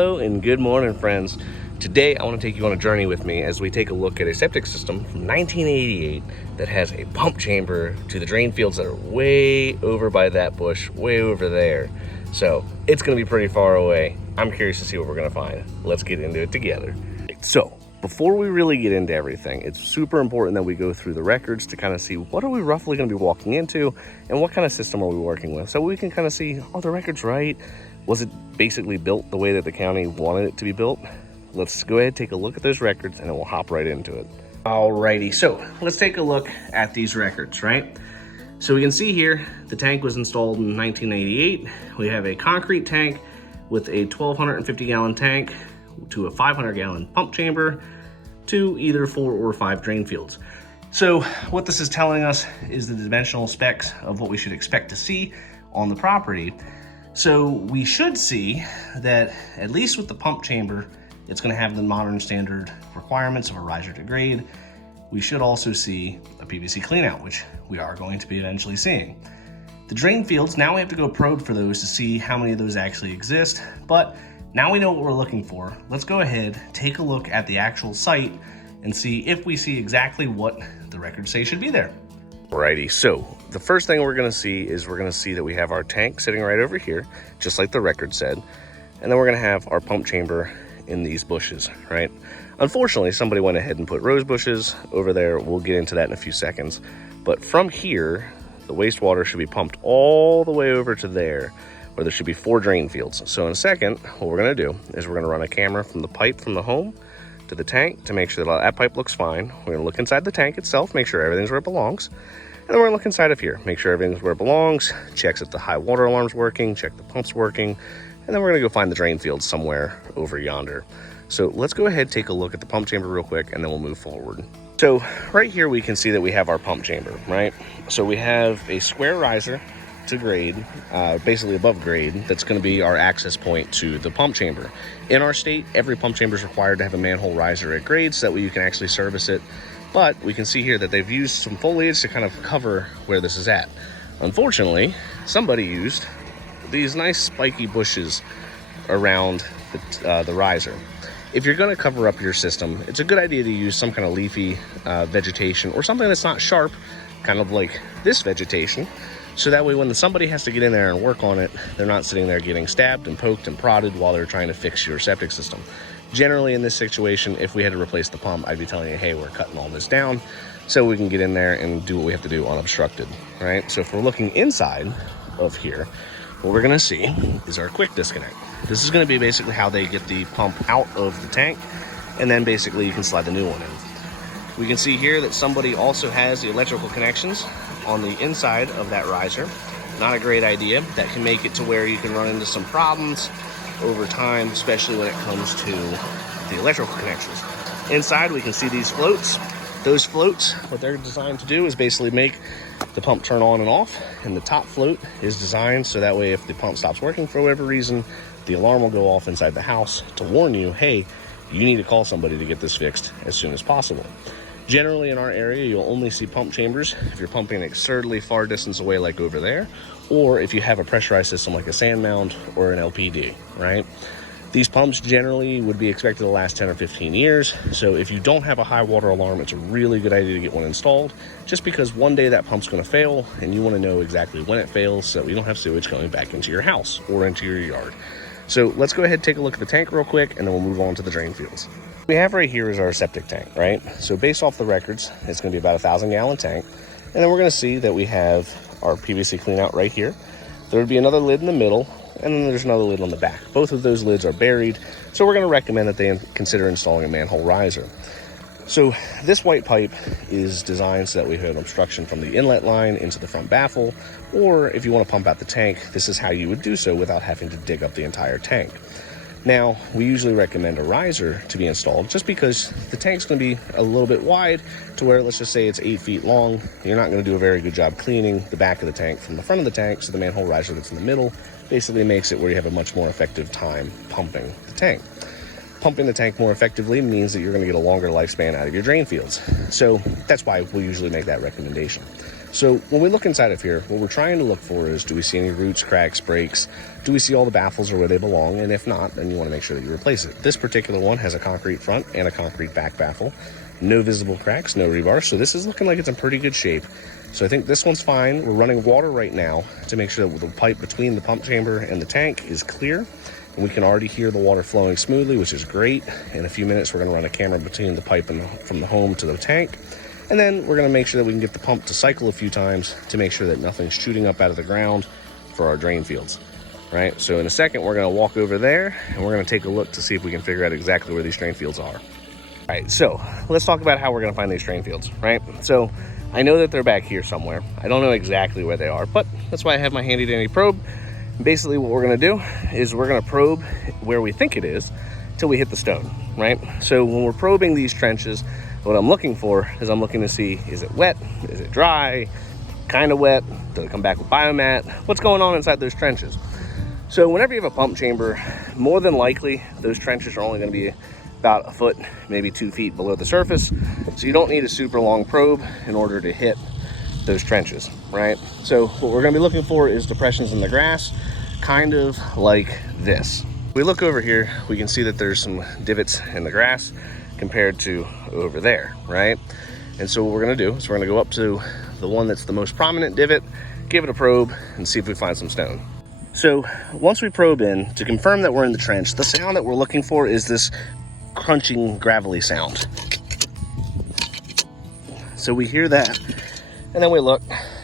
Hello and good morning, friends. Today I want to take you on a journey with me as we take a look at a septic system from 1988 that has a pump chamber to the drain fields that are way over by that bush, way over there. So it's going to be pretty far away. I'm curious to see what we're going to find. Let's get into it together. So before we really get into everything, it's super important that we go through the records to kind of see what are we roughly going to be walking into and what kind of system are we working with, so we can kind of see, are the records right? Was it basically built the way that the county wanted it to be built? Let's go ahead and take a look at those records and then we'll hop right into it. Alrighty, so let's take a look at these records, right? So we can see here, the tank was installed in 1988. We have a concrete tank with a 1,250 gallon tank to a 500 gallon pump chamber to either 4 or 5 drain fields. So what this is telling us is the dimensional specs of what we should expect to see on the property. So we should see that, at least with the pump chamber, it's going to have the modern standard requirements of a riser to grade. We should also see a PVC cleanout, which we are going to be eventually seeing. The drain fields, now we have to go probe for those to see how many of those actually exist, but now we know what we're looking for. Let's go ahead, take a look at the actual site and see if we see exactly what the records say should be there. Alrighty, so the first thing we're gonna see is that we have our tank sitting right over here, just like the record said. And then we're gonna have our pump chamber in these bushes, right? Unfortunately, somebody went ahead and put rose bushes over there. We'll get into that in a few seconds. But from here, the wastewater should be pumped all the way over to there, where there should be 4 drain fields. So in a second, what we're gonna do is we're gonna run a camera from the pipe from the home to the tank to make sure that that pipe looks fine. We're gonna look inside the tank itself, make sure everything's where it belongs. And then we're gonna look inside of here, make sure everything's where it belongs, checks if the high water alarm's working, check the pump's working, and then we're gonna go find the drain field somewhere over yonder. So let's go ahead, take a look at the pump chamber real quick, and then we'll move forward. So right here, we can see that we have our pump chamber, right? So we have a square riser to grade, basically above grade, that's gonna be our access point to the pump chamber. In our state, every pump chamber is required to have a manhole riser at grade so that way you can actually service it. But we can see here that they've used some foliage to kind of cover where this is at. Unfortunately, somebody used these nice spiky bushes around the riser. If you're gonna cover up your system, it's a good idea to use some kind of leafy vegetation or something that's not sharp, kind of like this vegetation. So that way when somebody has to get in there and work on it, they're not sitting there getting stabbed and poked and prodded while they're trying to fix your septic system. Generally in this situation, if we had to replace the pump, I'd be telling you, hey, we're cutting all this down so we can get in there and do what we have to do unobstructed, right? So if we're looking inside of here, what we're gonna see is our quick disconnect. This is gonna be basically how they get the pump out of the tank, and then basically you can slide the new one in. We can see here that somebody also has the electrical connections on the inside of that riser. Not a great idea. That can make it to where you can run into some problems over time, especially when it comes to the electrical connections. Inside, we can see these floats. Those floats, what they're designed to do is basically make the pump turn on and off, and the top float is designed so that way if the pump stops working for whatever reason, the alarm will go off inside the house to warn you, hey, you need to call somebody to get this fixed as soon as possible. Generally in our area, you'll only see pump chambers if you're pumping an absurdly far distance away like over there, or if you have a pressurized system like a sand mound or an LPD, right? These pumps generally would be expected to last 10 or 15 years. So if you don't have a high water alarm, it's a really good idea to get one installed, just because one day that pump's gonna fail and you wanna know exactly when it fails so you don't have sewage going back into your house or into your yard. So let's go ahead and take a look at the tank real quick and then we'll move on to the drain fields. What we have right here is our septic tank, right? So based off the records, it's gonna be about a 1,000 gallon tank. And then we're gonna see that we have our PVC cleanout right here. There would be another lid in the middle, and then there's another lid on the back. Both of those lids are buried, so we're gonna recommend that they consider installing a manhole riser. So this white pipe is designed so that we have an obstruction from the inlet line into the front baffle, or if you wanna pump out the tank, this is how you would do so without having to dig up the entire tank. Now, we usually recommend a riser to be installed just because the tank's gonna be a little bit wide to where, let's just say it's 8 feet long. You're not gonna do a very good job cleaning the back of the tank from the front of the tank, so the manhole riser that's in the middle basically makes it where you have a much more effective time pumping the tank. Pumping the tank more effectively means that you're gonna get a longer lifespan out of your drain fields. So that's why we'll usually make that recommendation. So when we look inside of here, what we're trying to look for is, do we see any roots, cracks, breaks? Do we see all the baffles are where they belong? And if not, then you want to make sure that you replace it. This particular one has a concrete front and a concrete back baffle. No visible cracks, no rebar. So this is looking like it's in pretty good shape. So I think this one's fine. We're running water right now to make sure that the pipe between the pump chamber and the tank is clear. And we can already hear the water flowing smoothly, which is great. In a few minutes, we're going to run a camera between the pipe and from the home to the tank. And then we're going to make sure that we can get the pump to cycle a few times to make sure that nothing's shooting up out of the ground for our drain fields, right? So in a second, we're going to walk over there and we're going to take a look to see if we can figure out exactly where these drain fields are. All right, so let's talk about how we're going to find these drain fields, right? So I know that they're back here somewhere. I don't know exactly where they are, but that's why I have my handy dandy probe. Basically what we're going to do is we're going to probe where we think it is till we hit the stone, right? So when we're probing these trenches, what I'm looking for is I'm looking to see, is it wet? Is it dry? Kind of wet? Does it come back with biomat? What's going on inside those trenches? So whenever you have a pump chamber, more than likely, those trenches are only going to be about a foot, maybe 2 feet below the surface. So you don't need a super long probe in order to hit those trenches, right? So what we're going to be looking for is depressions in the grass, kind of like this. We look over here, we can see that there's some divots in the grass compared to over there, right? And so what we're gonna do is we're gonna go up to the one that's the most prominent divot, give it a probe, and see if we find some stone. So once we probe in, to confirm that we're in the trench, the sound that we're looking for is this crunching, gravelly sound. So we hear that, and then we look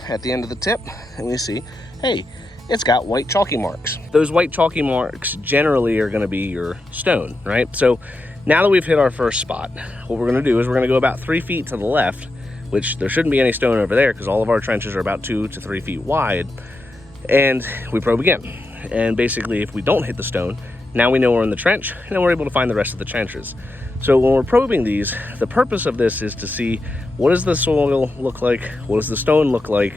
at the end of the tip, and we see, hey, it's got white chalky marks. Those white chalky marks generally are gonna be your stone, right? So now that we've hit our first spot, what we're gonna do is we're gonna go about 3 feet to the left, which there shouldn't be any stone over there because all of our trenches are about 2 to 3 feet wide, and we probe again. And basically, if we don't hit the stone, now we know we're in the trench, and then we're able to find the rest of the trenches. So when we're probing these, the purpose of this is to see, what does the soil look like? What does the stone look like?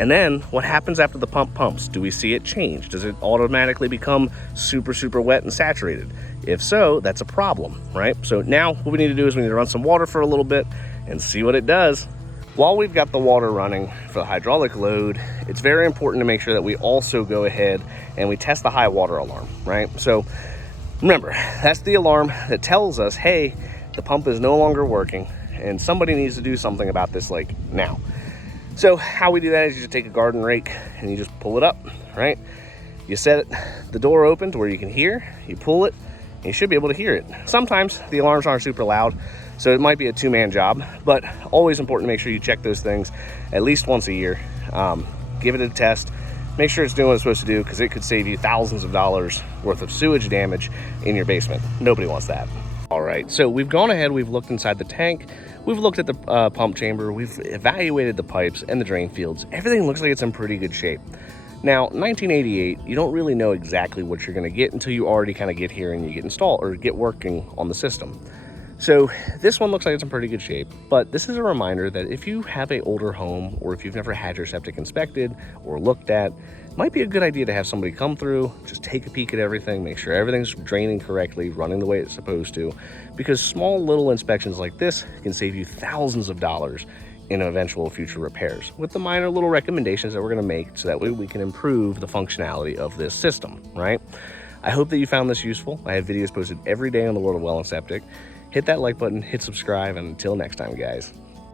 And then what happens after the pump pumps? Do we see it change? Does it automatically become super, super wet and saturated? If so, that's a problem, right? So now what we need to do is we need to run some water for a little bit and see what it does. While we've got the water running for the hydraulic load, it's very important to make sure that we also go ahead and we test the high water alarm, right? So remember, that's the alarm that tells us, hey, the pump is no longer working and somebody needs to do something about this, like now. So how we do that is you just take a garden rake and you just pull it up, right? You set it, the door open to where you can hear, you pull it, and you should be able to hear it. Sometimes the alarms aren't super loud, so it might be a two-man job, but always important to make sure you check those things at least once a year. Give it a test, make sure it's doing what it's supposed to do, because it could save you thousands of dollars worth of sewage damage in your basement. Nobody wants that. All right, so we've gone ahead, we've looked inside the tank, we've looked at the pump chamber, we've evaluated the pipes and the drain fields. Everything looks like it's in pretty good shape. Now, 1988, you don't really know exactly what you're gonna get until you already kind of get here and you get installed or get working on the system. So this one looks like it's in pretty good shape, but this is a reminder that if you have an older home or if you've never had your septic inspected or looked at, it might be a good idea to have somebody come through, just take a peek at everything, make sure everything's draining correctly, running the way it's supposed to, because small little inspections like this can save you thousands of dollars in eventual future repairs, with the minor little recommendations that we're gonna make so that way we can improve the functionality of this system, right? I hope that you found this useful. I have videos posted every day on the World of Well and Septic. Hit that like button, hit subscribe, and until next time, guys.